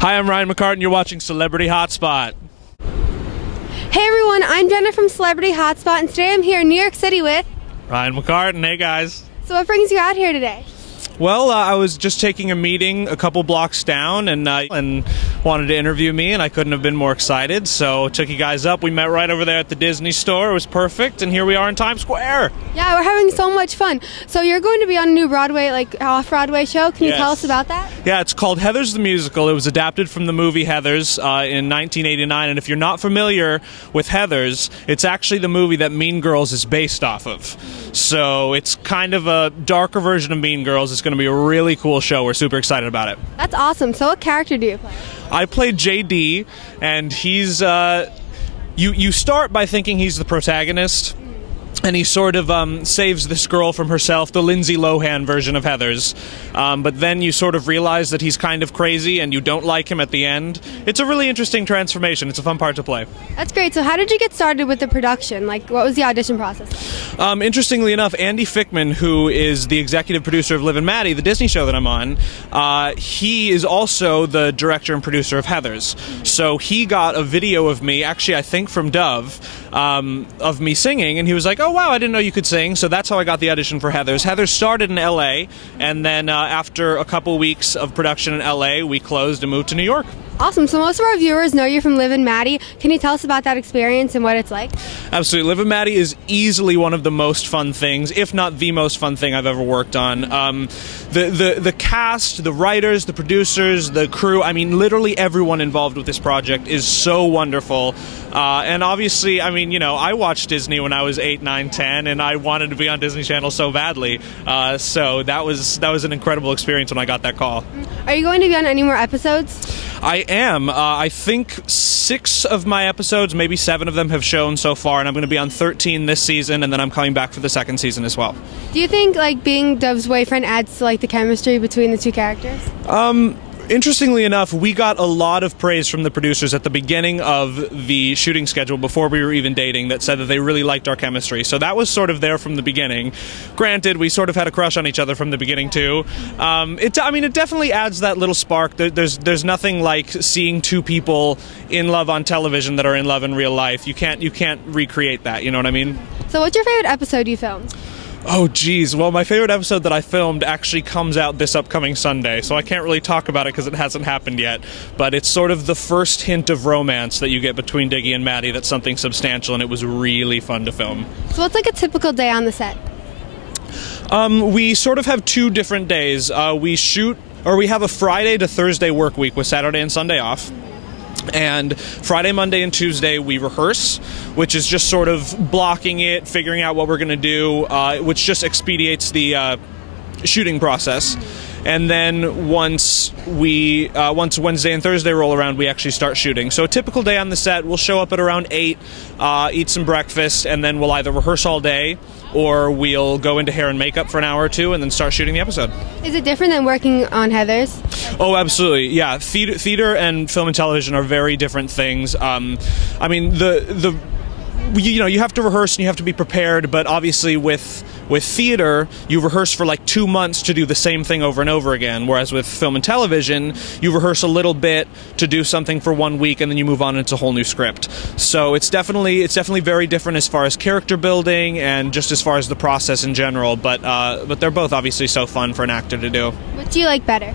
Hi, I'm Ryan McCartan. You're watching Celebrity Hotspot. Hey everyone, I'm Jenna from Celebrity Hotspot, and today I'm here in New York City with Ryan McCartan. Hey guys. So what brings you out here today? Well, I was just taking a meeting a couple blocks down and wanted to interview me, and I couldn't have been more excited, so took you guys up. We met right over there at the Disney store. It was perfect, and here we are in Times Square. Yeah, we're having so much fun. So you're going to be on a new Broadway, like off-Broadway show. Can you tell us about that? Yeah, it's called Heathers the Musical. It was adapted from the movie Heathers in 1989, and if you're not familiar with Heathers, it's actually the movie that Mean Girls is based off of. So it's kind of a darker version of Mean Girls. It's going to be a really cool show. We're super excited about it. That's awesome. So what character do you play? I played JD, and he's you start by thinking he's the protagonist, and he sort of saves this girl from herself, the Lindsay Lohan version of Heathers. But then you sort of realize that he's kind of crazy and you don't like him at the end. It's a really interesting transformation. It's a fun part to play. That's great. So how did you get started with the production? Like, what was the audition process? Interestingly enough, Andy Fickman, who is the executive producer of Liv and Maddie, the Disney show that I'm on, he is also the director and producer of Heathers. So he got a video of me, actually I think from Dove, of me singing, and he was like, oh wow, I didn't know you could sing. So that's how I got the audition for Heathers. Heathers started in LA, and then after a couple weeks of production in LA, we closed and moved to New York. Awesome. So most of our viewers know you from Liv and Maddie. Can you tell us about that experience and what it's like? Absolutely. Liv and Maddie is easily one of the most fun things, if not the most fun thing I've ever worked on. The cast, the writers, the producers, the crew, I mean, literally everyone involved with this project is so wonderful. And obviously, I mean, you know, I watched Disney when I was 8, 9, 10, and I wanted to be on Disney Channel so badly. So that was an incredible experience when I got that call. Are you going to be on any more episodes? I am. I think 6 of my episodes, maybe 7 of them have shown so far, and I'm going to be on 13 this season, and then I'm coming back for the 2nd season as well. Do you think, like, being Dove's boyfriend adds to, like, the chemistry between the two characters? Interestingly enough, we got a lot of praise from the producers at the beginning of the shooting schedule before we were even dating that said that they really liked our chemistry. So that was sort of there from the beginning. Granted, we sort of had a crush on each other from the beginning too. I mean, it definitely adds that little spark. There's nothing like seeing two people in love on television that are in love in real life. You can't recreate that, you know what I mean? So what's your favorite episode you filmed? Oh geez, well my favorite episode that I filmed actually comes out this upcoming Sunday, so I can't really talk about it because it hasn't happened yet, but it's sort of the first hint of romance that you get between Diggy and Maddie that's something substantial, and it was really fun to film. So what's like a typical day on the set? We sort of have 2 different days. We have a Friday to Thursday work week with Saturday and Sunday off. And Friday, Monday, and Tuesday we rehearse, which is just sort of blocking it, figuring out what we're going to do, which just expedites the shooting process. And then once Wednesday and Thursday roll around, we actually start shooting. So a typical day on the set, we'll show up at around 8, eat some breakfast, and then we'll either rehearse all day or we'll go into hair and makeup for an hour or 2 and then start shooting the episode. Is it different than working on Heathers? Oh, absolutely. Yeah, theater and film and television are very different things. I mean, you have to rehearse and you have to be prepared, but obviously with theater, you rehearse for like 2 months to do the same thing over and over again, whereas with film and television, you rehearse a little bit to do something for 1 week and then you move on into a whole new script. So it's definitely very different as far as character building and just as far as the process in general, but they're both obviously so fun for an actor to do. What do you like better?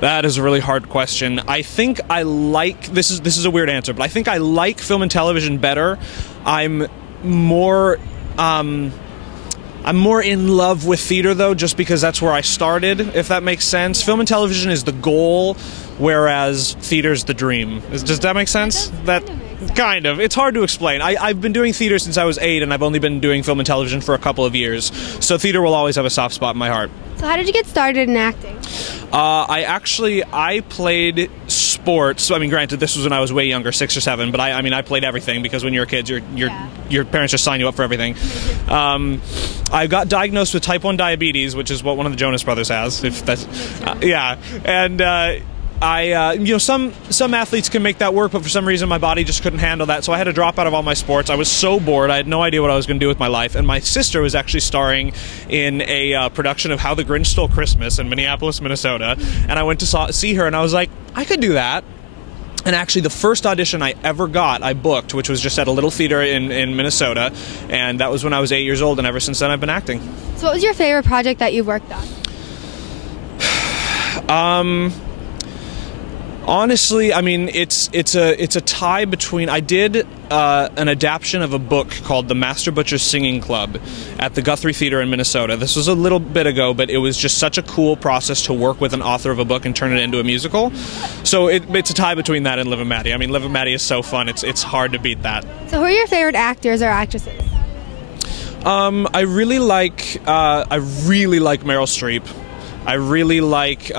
That is a really hard question. I think I like, this is a weird answer, but I think I like film and television better. I'm more in love with theater though, just because that's where I started, if that makes sense. Film and television is the goal, whereas theater's the dream. Does that make sense? That kind of. It's hard to explain. I've been doing theater since I was 8, and I've only been doing film and television for a couple of years. So theater will always have a soft spot in my heart. So how did you get started in acting? I played sports. I mean, granted, this was when I was way younger, 6 or 7, but I played everything because when you're a kid, your parents just sign you up for everything. I got diagnosed with type 1 diabetes, which is what one of the Jonas Brothers has. If that's, yeah, and some athletes can make that work, but for some reason my body just couldn't handle that, so I had to drop out of all my sports. I was so bored. I had no idea what I was going to do with my life, and my sister was actually starring in a production of How the Grinch Stole Christmas in Minneapolis, Minnesota, and I went to see her, and I was like, I could do that. And actually, the first audition I ever got, I booked, which was just at a little theater in Minnesota, and that was when I was 8 years old, and ever since then I've been acting. So what was your favorite project that you've worked on? Honestly, I mean, it's a tie between. I did an adaptation of a book called The Master Butcher's Singing Club at the Guthrie Theater in Minnesota. This was a little bit ago, but it was just such a cool process to work with an author of a book and turn it into a musical. So it's a tie between that and Liv and Maddie. I mean, Liv and Maddie is so fun. It's hard to beat that. So who are your favorite actors or actresses? I really like Meryl Streep. I really like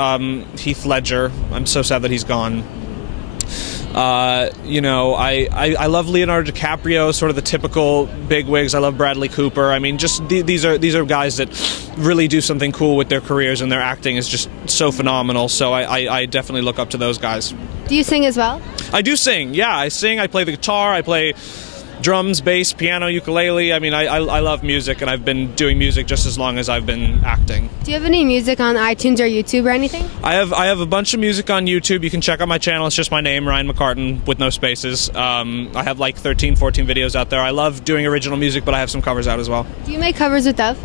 Heath Ledger. I'm so sad that he's gone. I love Leonardo DiCaprio, sort of the typical bigwigs. I love Bradley Cooper. I mean, just these are guys that really do something cool with their careers, and their acting is just so phenomenal. So I definitely look up to those guys. Do you sing as well? I do sing. Yeah, I sing. I play the guitar. I play drums, bass, piano, ukulele. I mean, I love music, and I've been doing music just as long as I've been acting. Do you have any music on iTunes or YouTube or anything? I have a bunch of music on YouTube. You can check out my channel. It's just my name, Ryan McCartan, with no spaces. I have like 13, 14 videos out there. I love doing original music, but I have some covers out as well. Do you make covers with Dove?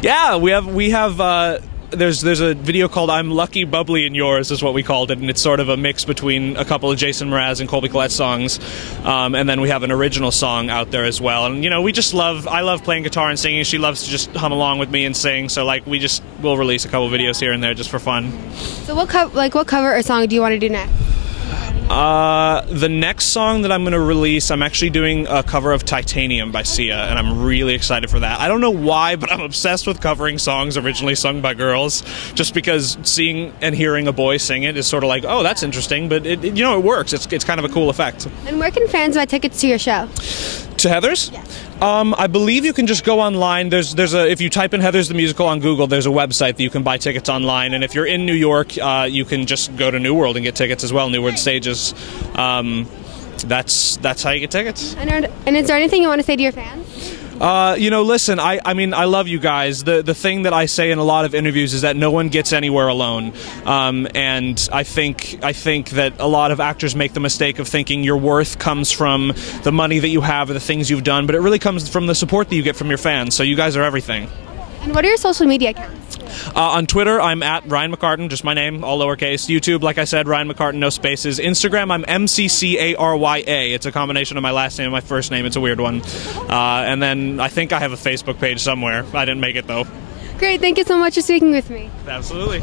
Yeah, we have. There's a video called "I'm Lucky, Bubbly, and Yours" is what we called it, and it's sort of a mix between a couple of Jason Mraz and Colby Collette songs, and then we have an original song out there as well. And I love playing guitar and singing. She loves to just hum along with me and sing. So like we'll release a couple videos here and there just for fun. So what cover or song do you want to do next? The next song that I'm going to release, I'm actually doing a cover of Titanium by Sia, and I'm really excited for that. I don't know why, but I'm obsessed with covering songs originally sung by girls, just because seeing and hearing a boy sing it is sort of like, oh, that's interesting, but it works. It's kind of a cool effect. And where can fans buy tickets to your show? To Heathers? Yes. I believe you can just go online. If you type in Heathers the Musical on Google, there's a website that you can buy tickets online. And if you're in New York, you can just go to New World and get tickets as well. New World Stages. That's how you get tickets. And is there anything you want to say to your fans? Listen, I mean, I love you guys. The thing that I say in a lot of interviews is that no one gets anywhere alone. And I think that a lot of actors make the mistake of thinking your worth comes from the money that you have or the things you've done, but it really comes from the support that you get from your fans. So you guys are everything. And what are your social media accounts? On Twitter, I'm at Ryan McCartan, just my name, all lowercase. YouTube, like I said, Ryan McCartan, no spaces. Instagram, I'm MCCARYA. It's a combination of my last name and my first name. It's a weird one. And then I think I have a Facebook page somewhere. I didn't make it, though. Great. Thank you so much for speaking with me. Absolutely.